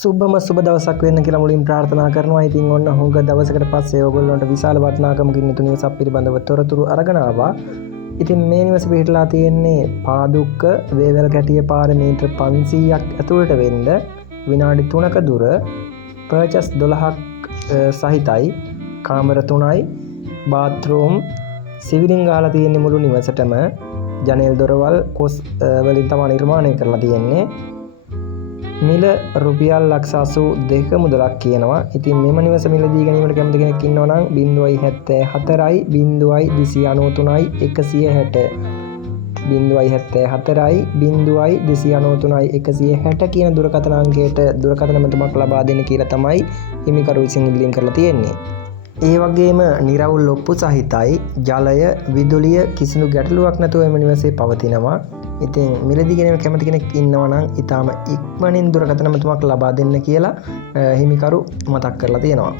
සුබම සුබ දවසක් වෙන්න කියලා මුලින් ප්‍රාර්ථනා කරනවා. ඉතින් ඔන්න හුඟ දවසකට පස්සේ ඔයගොල්ලන්ට විශාල වටිනාකමකින් යුතු නිවසක් පිළිබඳව තොරතුරු අරගෙන ආවා. ඉතින් මේ නිවස පිහිටලා තියෙන්නේ පාදුක්ක වේවැල් කැටිය පාර මීටර් 500ක් ඇතුළට වෙන්න විනාඩි 3ක දුර පර්චස් 12ක් සහිතයි. කාමර 3යි බාත්රූම් සිවිලින් ගහලා තියෙන්නේ මුළු නිවසටම. ජනෙල් දොරවල් කොස් වලින් තමයි නිර්මාණය කරලා තියෙන්නේ. මිල රුපියල් 82 මුදලක් කියනවා. ඉතින් මෙම නිවස මිලදී ගැනීමට කැමති කෙනෙක් ඉන්නවා නම් 074යි 0293යි 160 074යි 0293යි 160 කියන දුරකථන අංකයට දුරකථන මතමක් ලබා දෙන්න කියලා තමයි හිමිකරු විසින් ඉල්ලීම් කරලා තියෙන්නේ. ඒ වගේම නිරවුල් ඔප්පු සහිතයි. ජලය විදුලිය කිසිදු ගැටලුවක් නැතුව එම නිවසේ පවතිනවා. ඉතින් මිලදී ගැනීම කැමති කෙනෙක් ඉන්නවා නම් ඊටාම ඉක්මනින් දුරකථන මතමක් ලබා දෙන්න කියලා හිමිකරු මතක් කරලා තියෙනවා.